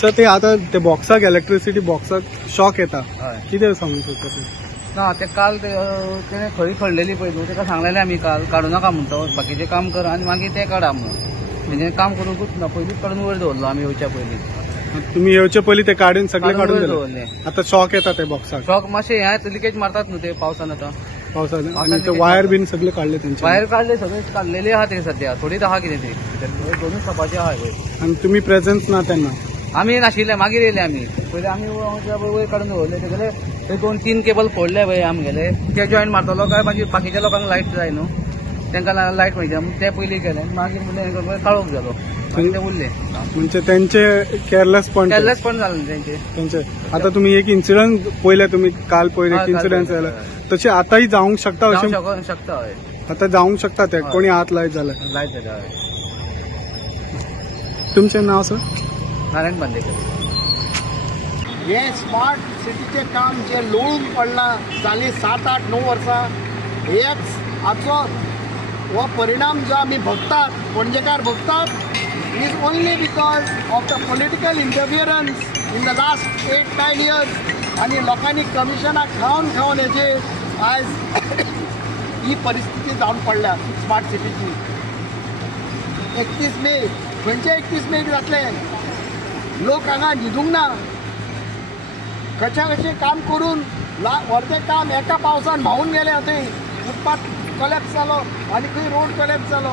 Sir ते आता ते बॉक्साक इलेक्ट्रिसिटी बॉक्साक शॉक येता कितें सांगू शकता ते? ना ते काल तेणें खरी खडलेली पळय न्हू तेका सांगलेलें आमी काल काडू नाका म्हणटा बाकीचें काम कर आनी मागीर तें काडा म्हणून तेजें काम करूंकूच ना पयलींच काडून वयर दवरलो आमी येवच्या पयलीं. तुम्ही येवचे पयलीं ते काडून सगळे काडून दवरले. आता शॉक येता ते बॉक्साक शॉक मातशें हें लिकेज मारतात न्हू ते पावसान आता पावसाने आणि ते वायर बीन सगळे काढले त्यांचे वायर काढले सगळे काढलेले आहा ते सध्या थोडीच आहा कितें ते दोनूच तपाचे आहा वयर. आणि तुम्ही प्रेझेन्स ना त्यांना आमी नाशिल्ले मागीर येयले आमी पयलीं आमी वयर काडून दवरले तेगेले ते 2-3 केबल फोडले पळय आमगेले ते जॉईन मारतलो काय मागीर बाकीच्या लोकांक लायट जाय न्हू तांकां लायट मेळटा ते पयलीं केले मागीर म्हणजे काळोख जालो ते उरले म्हणजे त्यांचे केअरलेसपण जालें त्यांचे. आता तुम्ही एक इन्सिडंट पयले तुम्ही काल पयले एक इन्सिडंट जाला तसे आताही जावंक शकता अशें शकता आता जावंक शकता ते कोणी हात लायत जाल्यार तुमचें नाव सर? नारायण बांदेकर. हे स्मार्ट सिटीचे काम जे लोळून पडलां जाली 7-8-9 वर्सां हेच हाचो हो परिणाम जो आमी भोगतात पणजेकार भोगतात is only because of the political interference in the last 8-9 years आनी लोकांनी कमिशनाक खावन खावन हेजे आज ही परिस्थिती जावन पडल्या स्मार्ट सिटीची. 31 मे खंयचे 31 मे जातले लोक हांगा न्हिदूंक ना कशें काम करून अर्दें काम एका पावसान व्हांवून गेले थंय फुटपाथ कोलॅप्स जालो आनी खंय रोड कोलॅप्स जालो.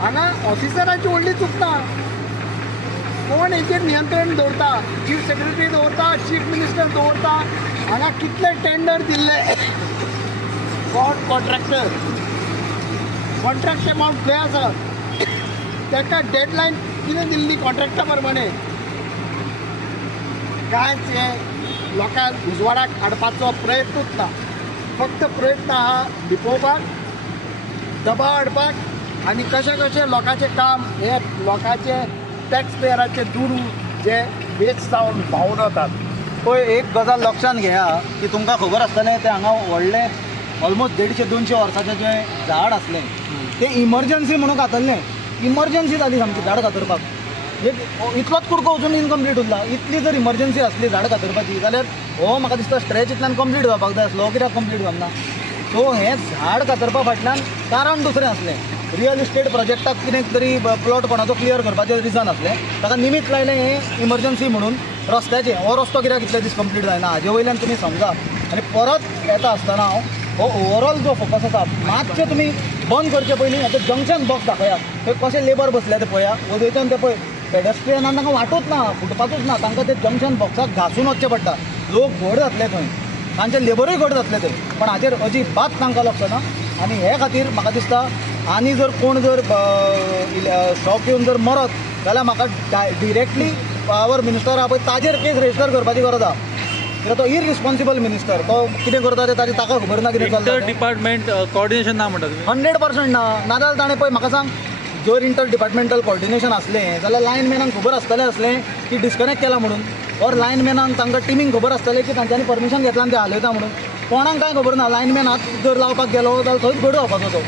हांगा ऑफिसरांची व्हडली चुकता कोण हेचेर नियंत्रण दवरता चीफ सेक्रेटरी दवरता चीफ मिनिस्टर दवरता हांगा कितले टेंडर दिल्ले कॉन्ट्रॅक्ट अमावंट खंय आसा ताका डेडलायन कितें दिल्ली कॉन्ट्रॅक्टा प्रमाणे कांयच हे लोकांक उजवाडाक हाडपाचो प्रयत्नूच ना फक्त प्रयत्न आहा लिपोवपाक दबाव हाडपाक आनी कशें लोकांचें काम हे लोकांचे टॅक्स पेयराचे दुरू जे वेस्ट जावन व्हांवून वतात. पळय एक गजाल लक्षांत घेया की तुमकां खबर आसतलें ते हांगा व्हडले ऑलमोस्ट 150-200 वर्सांचे जे झाड आसलें ते इमर्जन्सी म्हणून घातल्लें इमर्जन्सी जाली सामकी झाड कातरपाक इतलोच कुडको अजून इनकम्प्लीट उरला. इतली जर इमर्जन्सी आसली झाड कातरपाची जाल्यार हो म्हाका दिसता स्ट्रेच इतल्यान कंप्लीट जावपाक जाय आसलो कित्याक कंप्लीट जावना. सो हें झाड कातरपा फाटल्यान कारण दुसरें आसलें रियल इस्टेट प्रोजेक्टाक कितें तरी प्लॉट कोणाचो क्लियर करपाचें रिजन आसलें ताका निमित्त लायलें हें इमर्जन्सी म्हणून रस्त्याचें हो रस्तो कित्याक इतले दीस कंप्लीट जायना हाजे वयल्यान तुमी समजा. आनी परत येता आसतना हो ओवरऑल जो फोकस आसा मातशें तुमी बंद करचे पयलीं हेचें जंक्शन बॉक्स दाखया थंय कशें लेबर बसले ते पळया वयच्यान ते पळय पेडेस्ट्रियनांक तांकां वाटूच ना फुटपाथूच ना तांकां ते जंक्शन बॉक्साक घासून वचचें पडटा. लोक घोड जातले थंय तांचे लेबरूय घोड जातले थंय पण हाचेर अजिबात तांकां लक्ष ना. आनी हे खातीर म्हाका दिसता आनी जर कोण जर शॉक येवन जर मरत जाल्यार म्हाका डिरेक्टली पावर मिनिस्टर आहा पळय ताजेर केस रजिस्टर करपाची गरज आहा कित्याक तो इररिस्पॉन्सिबल मिनिस्टर तो कितें करता ते ताका खबर ना कितें चलता. डिपार्टमेंट कोऑर्डिनेशन ना म्हणटा 100% ना नाजाल्यार ताणें पळय म्हाका सांग जर इंटर डिपार्टमेंटल कोऑर्डिनेशन आसलें जाल्यार लायनमॅनांक खबर आसतलें आसलें की डिस्कनेक्ट केला म्हणून और लायनमॅनांक तांकां टिमींक खबर आसतलें की तांच्यांनी परमिशन घेतलां आनी ते हालयता म्हणून. कोणाक कांय खबर ना लायनमॅन हात जर लावपाक गेलो जाल्यार थंयच घडू जावपाचो तो.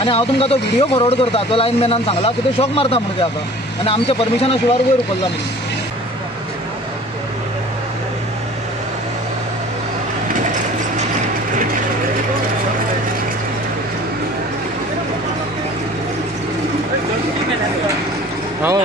आनी हांव तुमकां तो व्हिडियो फॉरवर्ड करता तो लायनमॅनान सांगला की ते शॉक मारता म्हणून ते हाका आनी आमच्या परमिशना शिवाय वयर उखल्ला म्हणून. हो